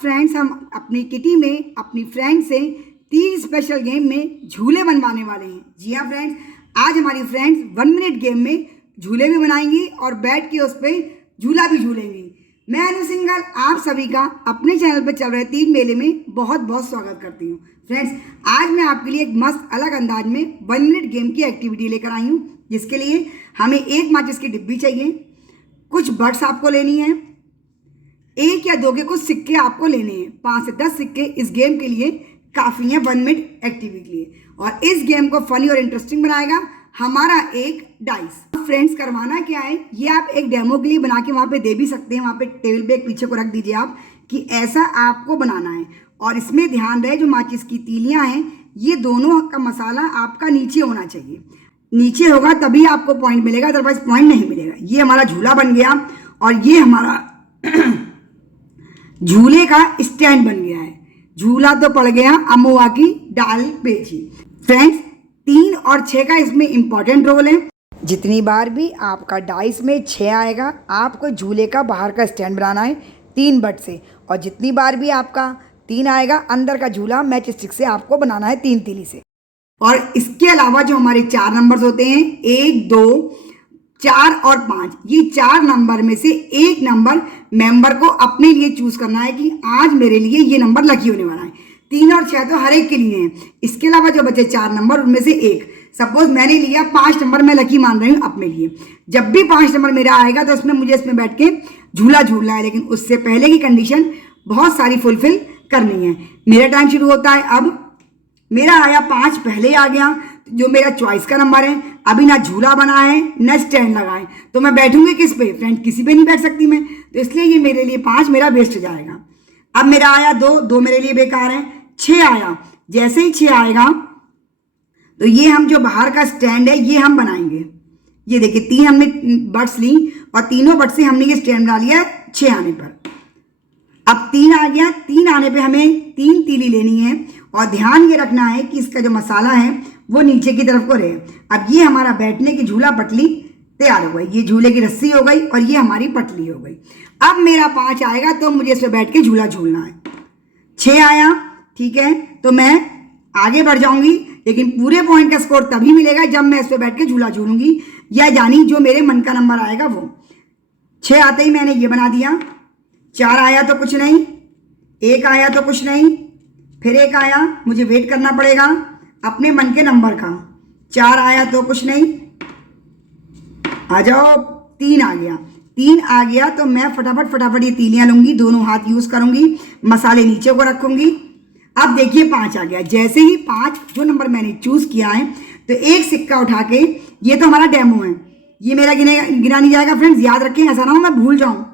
Friends हम अपनी kitty में अपनी फ्रेंड से 3 स्पेशल गेम में झूले बनवाने वाले हैं। जी हाँ फ्रेंड्स, आज हमारी फ्रेंड्स 1 मिनट गेम में झूले भी बनाएंगी और बैठ के उस पर झूला भी झूलेंगी। मैं अनु सिंघल आप सभी का अपने चैनल पर चल रहे 3 मेले में बहुत बहुत स्वागत करती हूँ। फ्रेंड्स, आज मैं आपके लिए एक मस्त अलग अंदाज में 1 मिनट गेम की एक्टिविटी लेकर आई हूँ, जिसके लिए हमें एक माचिस की डिब्बी चाहिए, कुछ बर्ड्स आपको लेनी है, 1 या 2 के कुछ सिक्के आपको लेने हैं। 5 से 10 सिक्के इस गेम के लिए काफ़ी हैं 1 मिनट एक्टिविटी के लिए। और इस गेम को फनी और इंटरेस्टिंग बनाएगा हमारा एक डाइस। फ्रेंड्स, करवाना क्या है, ये आप एक डेमो के लिए बना के वहाँ पे दे भी सकते हैं। वहाँ पे टेबल पे एक पीछे को रख दीजिए आप कि ऐसा आपको बनाना है। और इसमें ध्यान रहे जो माचिस की तीलियाँ हैं, ये दोनों का मसाला आपका नीचे होना चाहिए। नीचे होगा तभी आपको पॉइंट मिलेगा, अदरवाइज पॉइंट नहीं मिलेगा। ये हमारा झूला बन गया और ये हमारा झूले का स्टैंड बन गया है। झूला तो पड़ गया अमुआ की डाल पे जी। फ्रेंड्स, 3 और 6 का इसमें इंपॉर्टेंट रोल है। जितनी बार भी आपका डाइस में 6 आएगा, आपको झूले का बाहर का स्टैंड बनाना है 3 बट से। और जितनी बार भी आपका 3 आएगा, अंदर का झूला मैच स्टिक से आपको बनाना है 3 तीली से। और इसके अलावा जो हमारे 4 नंबर्स होते हैं, 1, 2, 4 और 5, ये 4 नंबर में से एक नंबर मेंबर को अपने लिए चूज करना है कि आज मेरे लिए ये नंबर लकी होने वाला है। 3 और 6 तो हर एक के लिए हैं। इसके अलावा जो बचे 4 नंबर, उनमें से एक, सपोज मैंने लिया 5 नंबर, मैं लकी मान रही हूँ अपने लिए। जब भी 5 नंबर मेरा आएगा तो उसमें मुझे इसमें बैठ के झूला झूलना है, लेकिन उससे पहले की कंडीशन बहुत सारी फुलफिल करनी है। मेरा टाइम शुरू होता है अब। मेरा आया 5, पहले आ गया, जो मेरा चॉइस का नंबर है। अभी ना झूला बना है ना स्टैंड लगा है, तो मैं बैठूंगी किस पे? फ्रेंड, किसी पे नहीं बैठ सकती मैं, तो इसलिए ये मेरे लिए 5 मेरा वेस्ट जाएगा। अब मेरा आया 2 मेरे लिए बेकार है। 6 आया, जैसे ही 6 आएगा तो ये हम जो बाहर का स्टैंड है ये हम बनाएंगे। ये देखिए 3 हमने बट्स ली और तीनों बट से हमने ये स्टैंड बना लिया 6 आने पर। अब 3 आ गया, 3 आने पे हमें 3 तीली लेनी है और ध्यान ये रखना है कि इसका जो मसाला है वो नीचे की तरफ को रहे। अब ये हमारा बैठने की झूला पटली तैयार हो गई। ये झूले की रस्सी हो गई और ये हमारी पटली हो गई। अब मेरा 5 आएगा तो मुझे इस पर बैठ के झूला झूलना है। 6 आया, ठीक है, तो मैं आगे बढ़ जाऊंगी, लेकिन पूरे पॉइंट का स्कोर तभी मिलेगा जब मैं इस पर बैठ के झूला झूलूंगी, या यानी जो मेरे मन का नंबर आएगा वो। 6 आते ही मैंने ये बना दिया। 4 आया तो कुछ नहीं, 1 आया तो कुछ नहीं, फिर 1 आया, मुझे वेट करना पड़ेगा अपने मन के नंबर का। 4 आया तो कुछ नहीं, आ जाओ। 3 आ गया, 3 आ गया तो मैं फटाफट ये तीलियां लूंगी, दोनों हाथ यूज करूंगी, मसाले नीचे को रखूंगी। अब देखिए 5 आ गया। जैसे ही 5 जो नंबर मैंने चूज किया है, तो एक सिक्का उठा के, ये तो हमारा डेमो है, ये मेरा गिना नहीं जाएगा। फ्रेंड्स, याद रखें, ऐसा ना हो मैं भूल जाऊं।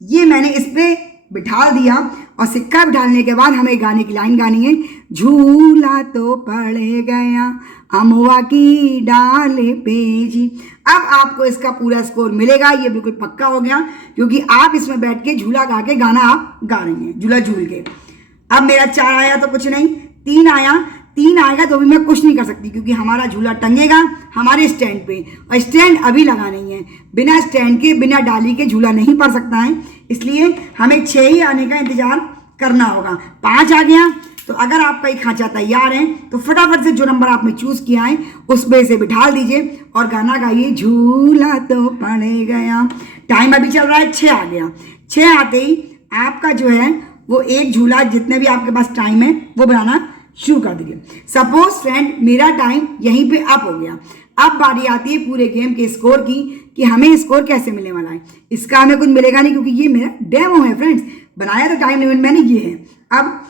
ये मैंने इस पे बिठा दिया और सिक्का बिठाने के बाद हमें गाने की लाइन गानी है, झूला तो पड़ गया अमुआ की डाल पे जी। अब आपको इसका पूरा स्कोर मिलेगा, ये बिल्कुल पक्का हो गया, क्योंकि आप इसमें बैठ के झूला गा के गाना आप गा रही हैं, झूला झूल के। अब मेरा 4 आया तो कुछ नहीं, 3 आया, 3 आएगा तो भी मैं कुछ नहीं कर सकती, क्योंकि हमारा झूला टंगेगा हमारे स्टैंड पे, और स्टैंड अभी लगा नहीं है। बिना स्टैंड के, बिना डाली के झूला नहीं पड़ सकता है, इसलिए हमें 6 ही आने का इंतजार करना होगा। 5 आ गया, तो अगर आपका ये खांचा तैयार है तो फटाफट से जो नंबर आपने चूज किया है उसमें से बिठा दीजिए और गाना गाइए, झूला तो पड़ गया। टाइम अभी चल रहा है, 6 आ गया। 6 आते ही आपका जो है वो एक झूला, जितने भी आपके पास टाइम है वो बनाना शुरू कर दीजिए। सपोज फ्रेंड, मेरा टाइम यहीं पे अप हो गया। अब बारी आती है पूरे गेम के स्कोर की, कि हमें स्कोर कैसे मिलने वाला है। इसका हमें कुछ मिलेगा नहीं, क्योंकि ये मेरा डेमो है फ्रेंड्स, बनाया तो टाइम लिमिट मैंने ये है। अब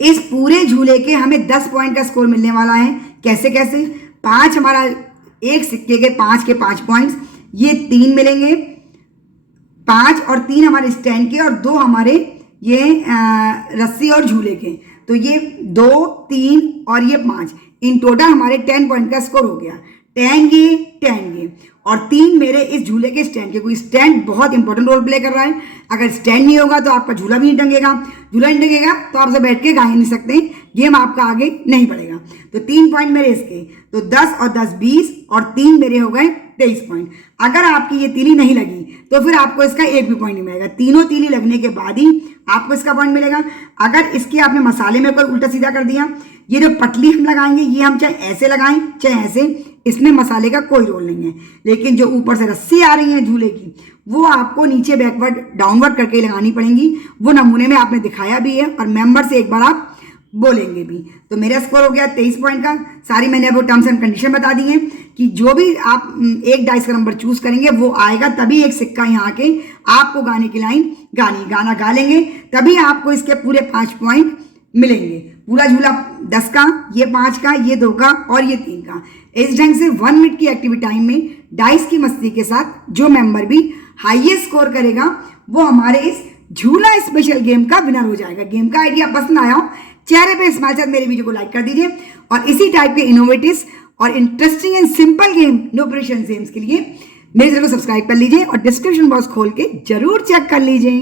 इस पूरे झूले के हमें 10 पॉइंट का स्कोर मिलने वाला है। कैसे कैसे? 5 हमारा एक सिक्के के 5 के 5 पॉइंट्स, ये 3 मिलेंगे, 5 और 3 हमारे स्टैंड के और 2 हमारे ये रस्सी और झूले के, तो ये 2, 3 और ये 5, इन टोटल हमारे 10 पॉइंट का स्कोर हो गया। 10 ये और 3 मेरे इस झूले के स्टैंड के। कोई स्टैंड बहुत इंपॉर्टेंट रोल प्ले कर रहा है। अगर स्टैंड नहीं होगा तो आपका झूला भी नहीं टंगेगा, झूला नहीं टंगेगा तो आपसे बैठ के गा ही नहीं सकते, गेम आपका आगे नहीं बढ़ेगा। तो 3 पॉइंट मेरे इसके, तो 10 और 10 20 और 3 मेरे हो गए 23 पॉइंट। अगर आपकी ये तीली नहीं लगी तो फिर आपको इसका एक भी पॉइंट नहीं मिलेगा। तीनों तीली लगने के बाद ही आपको इसका पॉइंट मिलेगा। अगर इसके आपने मसाले में कोई उल्टा सीधा कर दिया, ये जो पटली हम लगाएंगे ये हम चाहे ऐसे लगाएं चाहे ऐसे, इसमें मसाले का कोई रोल नहीं है। लेकिन जो ऊपर से रस्सी आ रही है झूले की, वो आपको नीचे बैकवर्ड डाउनवर्ड करके लगानी पड़ेंगी। वो नमूने में आपने दिखाया भी है और मेंबर से एक बार आप बोलेंगे भी। तो मेरा स्कोर हो गया 23 पॉइंट का। सारी मैंने आपको टर्म्स एंड कंडीशन बता दी है कि जो भी आप एक डाइस का नंबर चूज करेंगे वो आएगा, तभी एक सिक्का यहाँ आके आपको गाने की लाइन गाना गा लेंगे, तभी आपको इसके पूरे 5 पॉइंट मिलेंगे। पूरा झूला 10 का, ये 5 का, ये 2 का और ये 3 का। इस ढंग से 1 मिनट की एक्टिविटी टाइम में डाइस की मस्ती के साथ जो मेंबर भी हाईएस्ट स्कोर करेगा वो हमारे इस झूला स्पेशल गेम का विनर हो जाएगा। गेम का आइडिया पसंद आया हो, चेहरे पे स्माइल साथ मेरे वीडियो को लाइक कर दीजिए और इसी टाइप के इनोवेटिव और interesting and simple game no pressure games के लिए मेरे चैनल को सब्सक्राइब कर लीजिए और डिस्क्रिप्शन बॉक्स खोल के जरूर चेक कर लीजिए।